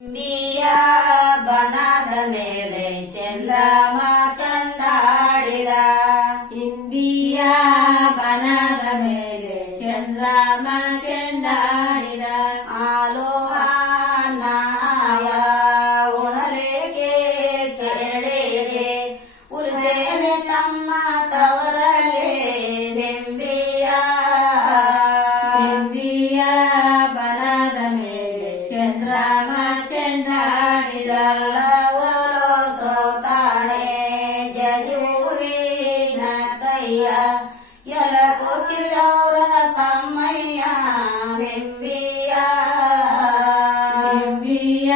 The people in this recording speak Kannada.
ಬಿಯ ಬನದ ಮೇಲೆ ಚಂದ್ರಮ ಚಂಡಾಡಿದ. ಇಂಬಿಯ ಬನದ ಮೇಲೆ ಚಂದ್ರಮ ಚಂಡಾಡಿದ. ಹಾಲು ನಾಯ ಉಣಲೇಕೆ ಕೆರಳಿದೆ ಉಳಿಸೇನೆ ತಮ್ಮ ತವರಲೆ ನೆಂಬಿಯ. ಇಂಬಿಯ ಬನದ ಮೇಲೆ ಚಂದ್ರಮ ಚಂಡಾಡಿದ. ಎಲ್ಲವರೋ ಸೋತಾಣೆ ಜಯುವಿನ ಕೈಯ ಎಲ ಕೋಕಿಲವ್ರ ತಮ್ಮಯ್ಯ ನೆಂಬಿಯ. ಇಂಬಿಯ